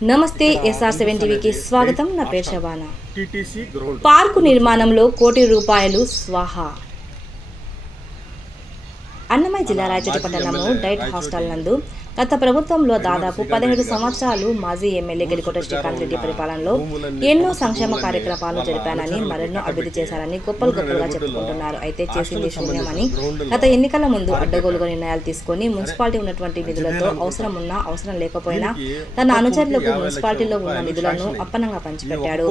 నమస్తే SR seven టీవీకి స్వాగతం నా పేరు శబానా పార్కు నిర్మాణంలో కోటి రూపాయలు స్వాహా. అన్నమయ్య జిల్లా రాయచోటి పట్టణంలో డైట్ హాస్టల్ నందు గత ప్రభుత్వంలో దాదాపు పదిహేడు సంవత్సరాలు మాజీ ఎమ్మెల్యే గెలికోట శ్రీకాంత్ రెడ్డి పరిపాలనలో ఎన్నో సంక్షేమ కార్యక్రమాలు జరిపానని మరెన్నో అభివృద్ధి చేశారని గొప్పలు గొప్పలుగా చెప్పుకుంటున్నారు. అయితే చేసింది శూన్యమని గత ఎన్నికల ముందు అడ్డగోలుగా నిర్ణయాలు తీసుకొని మున్సిపాలిటీ ఉన్నటువంటి నిధులతో అవసరం ఉన్నా అవసరం లేకపోయినా తన అనుచరులకు మున్సిపాలిటీలో ఉన్న నిధులను అప్పనంగా పంచిపెట్టాడు.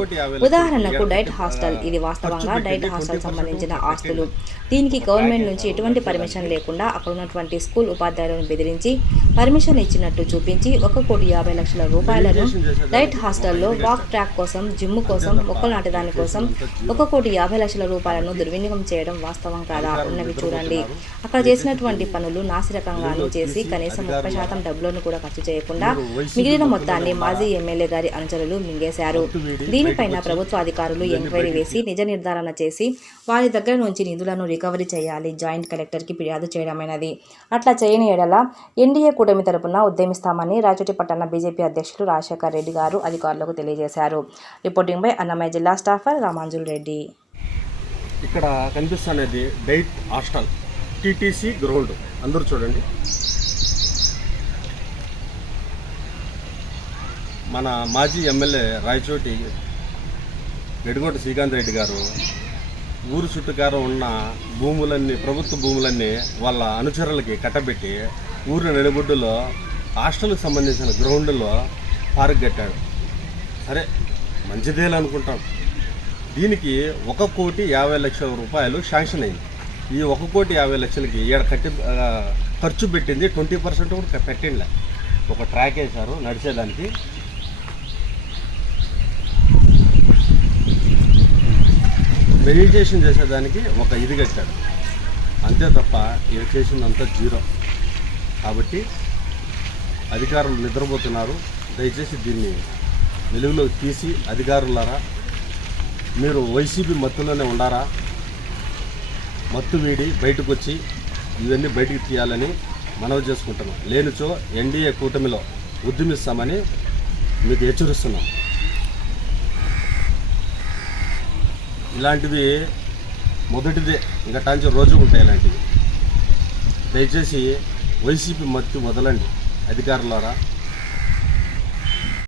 ఉదాహరణకు డైట్ హాస్టల్ ఇది వాస్తవంగా డైట్ హాస్టల్ సంబంధించిన ఆస్తులు. దీనికి గవర్నమెంట్ నుంచి ఎటువంటి పర్మిషన్ లేకుండా అక్కడ ఉన్నటువంటి స్కూల్ ఉపాధ్యాయులను బెదిరించి పర్మిషన్ ఇచ్చినట్టు చూపించి ఒక కోటి యాభై లక్షల రూపాయలను డైట్ హాస్టల్లో వాక్ ట్రాక్ కోసం జిమ్ కోసం మొక్కలు నాటేదాని కోసం ఒక కోటి యాభై లక్షల రూపాయలను దుర్వినియోగం చేయడం వాస్తవం కాదా? ఉన్నవి చూడండి. అక్కడ చేసినటువంటి పనులు నాసిరకంగాను చేసి కనీసం ముప్పై శాతం డబ్బులను కూడా ఖర్చు చేయకుండా మిగిలిన మొత్తాన్ని మాజీ ఎమ్మెల్యే గారి అనుచరులు మింగేశారు. దీనిపైన ప్రభుత్వ అధికారులు ఎంక్వైరీ వేసి నిజ నిర్ధారణ చేసి వారి దగ్గర నుంచి నిధులను రికవరీ చేయాలి. జాయింట్ కలెక్టర్కి ఫిర్యాదు చేయడమైనది. అట్లా చేయని ఎడల ఎన్డీఏ కూటమి తరపున ఉద్యమిస్తామని రాచోటి పట్టణ బీజేపీ అధ్యక్షులు రాజశేఖర్ రెడ్డి గారు అధికారులకు తెలియజేశారు. రిపోర్టింగ్ బై అన్నమయ్య జిల్లా స్టాఫర్ రామాంజుల్ రెడ్డి. ఇక్కడ కనిపిస్తున్నది డైట్ హాస్టల్ టీటీసీ గ్రౌండ్. అందరూ చూడండి. మన మాజీ ఎమ్మెల్యే రాయచోటి గడిగోట శ్రీకాంత్ రెడ్డి గారు ఊరు చుట్టుకార ఉన్న భూములన్నీ ప్రభుత్వ భూములన్నీ వాళ్ళ అనుచరులకి కట్టబెట్టి ఊరు నడిబొడ్డులో హాస్టల్కి సంబంధించిన గ్రౌండ్లో పార్క్ కట్టాడు సరే మంచిదేలు అనుకుంటాం. దీనికి ఒక కోటి యాభై లక్షల రూపాయలు శాంక్షన్ అయింది. ఈ ఒక కోటి యాభై లక్షలకి ఈడ కట్టి ఖర్చు పెట్టింది ట్వంటీ పర్సెంట్ కూడా పెట్టిండలే. ఒక ట్రాక్ వేశారు నడిచేదానికి. మెడిటేషన్ చేసేదానికి ఒక ఇది కట్టాడు. అంతే తప్ప ఇది చేసిందంతా జీరో. కాబట్టి అధికారులు నిద్రపోతున్నారు. దయచేసి దీన్ని వెలుగులోకి తీసి అధికారులారా మీరు వైసీపీ మత్తులోనే ఉండారా? మత్తు వీడి బయటకు వచ్చి ఇవన్నీ బయటికి తీయాలని మనవి చేసుకుంటున్నాం. లేనిచో ఎన్డీఏ కూటమిలో ఉద్యమిస్తామని మీకు హెచ్చరిస్తున్నాం. ఇలాంటివి మొదటిదే. ఇంకా టాంచి రోజు ఉంటాయి ఇలాంటివి. దయచేసి వైసీపీ మత్తు మొదలండి అధికారులారా